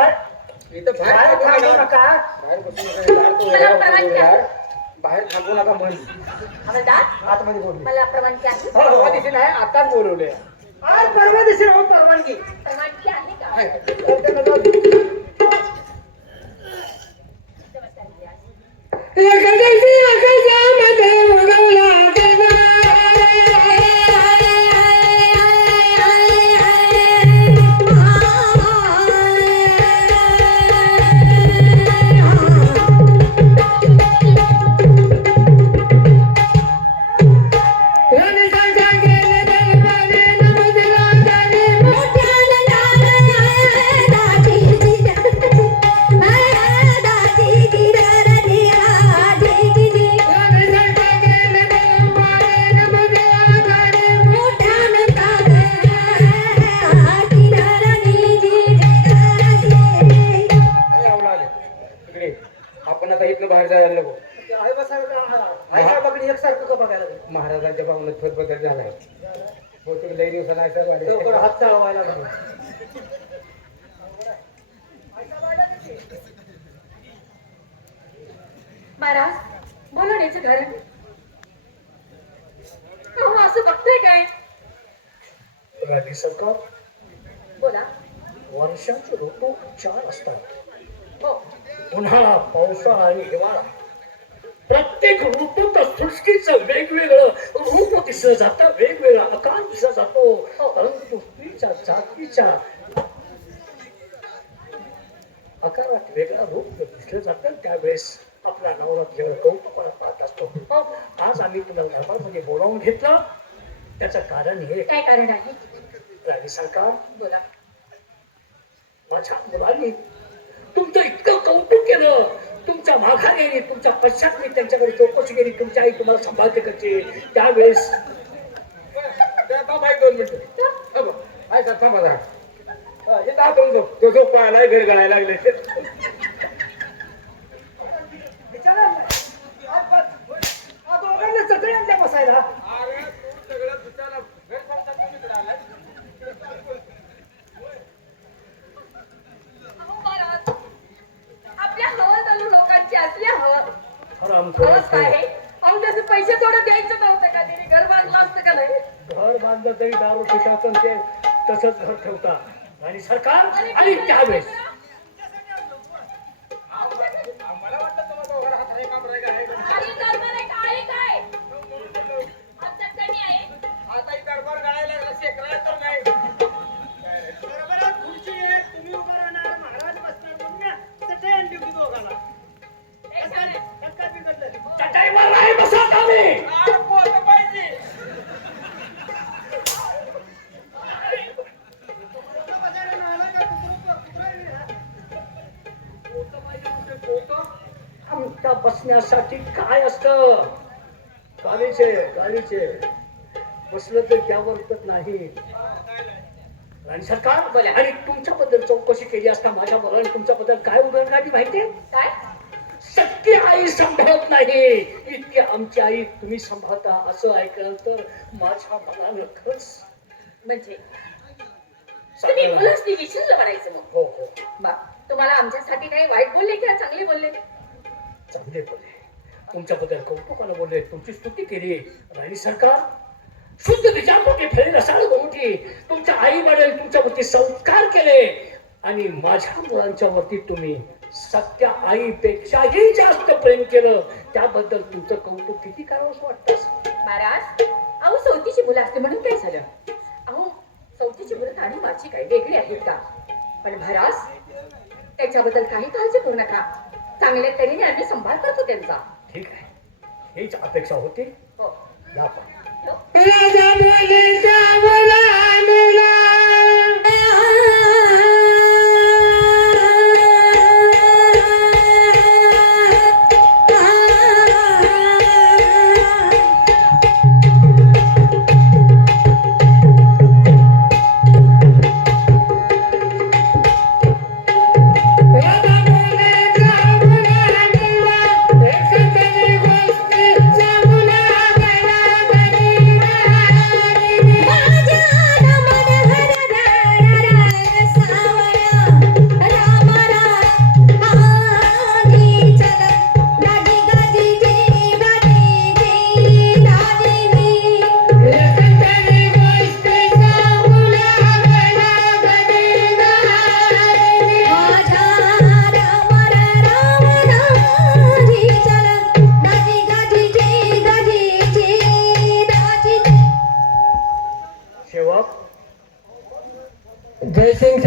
बाहेर. थांबू नका. मला परवानगी. आहे. बाहेर थांबू नका म्हण हवालदार आतमध्ये बोलली मला परवानगी आहे हो. परवा दिवशी नाही आताच बोलवले. आज परवा दिवशी राहू परवानगी. परवानगी आहे. का. तर लवकर. हात चालवायला लागले. महाराज बोलवण्याचं घर. अहो, असं बघतोय काय? सरकार बोला. वर्षाचे ऋतू चार असतात. हो. उन्हाळा पावसाळा आणि हिवाळा. प्रत्येक ऋतूत सृष्टीचं वेगवेगळं रूप दिसलं जातं वेगवेगळा जातो परंतु स्त्रीच्या जातीच्या आकारात वेगळा रूप दिसलं जातं त्यावेळेस आपला नवरा जेव्हा कौतुकाला पाहत असतो आज आम्ही तुम्हाला दरबारमध्ये बोलावून घेतलं त्याचं कारण हे काय कारण आहे राज्य सरकार बोला माझ्या मुलांनी तुमचं इतकं कौतुक केलं तुमच्या माघारी तुमच्या पश्चात मी त्यांच्याकडे चौकशी केली तुमची आई तुम्हाला सांभाळते कशी त्यावेळेस थांबा एक दोन मिनिटं. थांबा. हाय सर, थांबा जरा. हा, झोप. तो झोप पाहायला घरी गळायला लागले. बसायला. आपल्या हवं चालू लोकांची असली हवं. पैसे थोडं द्यायचं नव्हतं का त्याने घर बांधलं असतं का नाही घर जरी दारू पिशाचं ते तसंच घर ठेवतात आणि सरकार आणि त्यावेळेस Hey! काय असतं? गालीचे गालीचे बसलं तर त्यावर तर नाही. आणि सरकार बोला. आणि तुमच्याबद्दल चौकशी केली असता माझ्या मुलाने तुमच्याबद्दल काय उदाहरण काढली माहितीये? काय? सत्य आई सांभाळत नाही. इतकी आमची आई तुम्ही सांभाळता असं ऐकल्यानंतर माझ्या मनानं खरंच म्हणजे? तुम्ही मुलंच ती विसरलं म्हणायचं मग. हो हो. बा तुम्हाला आमच्यासाठी काही वाईट बोलले किंवा चांगले बोलले? चांगले बोलले. तुमच्याबद्दल कौतुकानं बोलले तुमची स्तुती केली. राणी सरकार. शुद्ध विचारपोटी फेरी रसाळ मोठी तुमच्या आई वडील तुमच्यावरती संस्कार केले. आणि माझ्या मुलांच्या वरती तुम्ही सत्य आईपेक्षाही जास्त प्रेम केलं. त्याबद्दल तुमचं कौतुक किती करावं असं वाटतं महाराज अहो चौथीची मुलं असते म्हणून काय झालं? अहो चौथीची मुलं आणि माझी काही वेगळी आहेत का? पण महाराज त्याच्याबद्दल काही काळजी करू नका. चांगल्या तऱ्हेने आम्ही संभाळ करतो त्यांचा. ठीक आहे. हीच अपेक्षा होती. हो.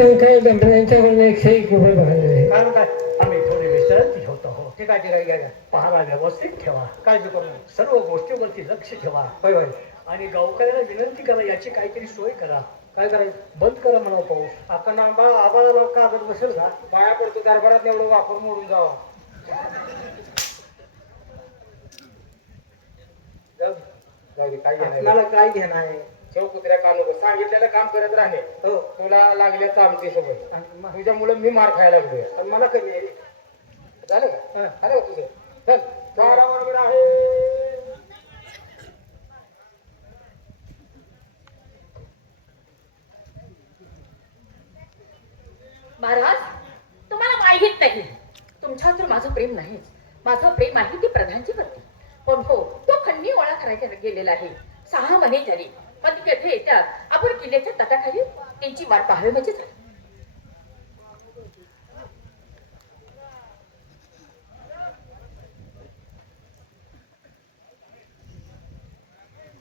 शंकर डंबऱ्यांच्याकडून एकशे एक रुपये भरले काय आम्ही थोडी विश्रांती घेत आहोत ठीक आहे ठीक आहे घ्या घ्या व्यवस्थित ठेवा काळजी करू सर्व गोष्टीवरती लक्ष ठेवा होय होय आणि गावकऱ्याला विनंती करा याची काहीतरी सोय करा काय करायचं बंद करा म्हणा पाऊस आपण आंबा आबाला लोक कागद बसेल का पाया पडतो दरबारात एवढं वापर मोडून जावा काय घेणार आहे? चौ कुत्र्या कानू सांगितलेलं काम करत राहणे. हो. तुला लागले आमची सोबत. आणि मग- तुझ्यामुळे मी मार खायला लागलोय. पण मला कमी आहे झालं का? हं. का तुझं? चल. बारा बरोबर आहे. महाराज तुम्हाला माहीत नाही. तुमच्यावर तर माझं प्रेम नाहीच. माझं प्रेम आहे ते प्रधानची वरती. पण हो तो खंडी ओळा करायला गेलेला आहे. सहा महिने झाले पण तिथे येतात आपण किल्ल्याच्या तटाखाली त्यांची वाट पाहावी म्हणजे झाली.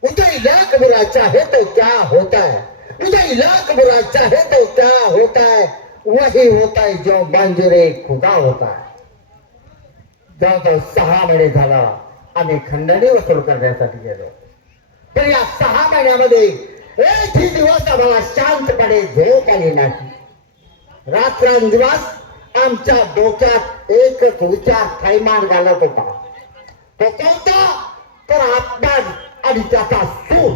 मुझे इलाक बुरा चाहे तो क्या होता है मुझे इलाक बुरा चाहे तो क्या होता है वही होता है जो मंजुरे खुदा होता है जवळजवळ सहा महिने झाला. आम्ही खंडणी वसूल करण्यासाठी गेलो. तर या सहा महिन्यामध्ये एकही दिवस आम्हाला शांतपणे झोप आली नाही. रात्रंदिवस आमच्या डोक्यात एकच विचार थैमान घालत होता. तो कोणता? तर आत्मा आणि त्याचा सूर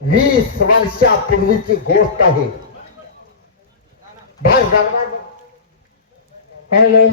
वीस वर्षापूर्वीची गोष्ट आहे. भर दरबार हॅलो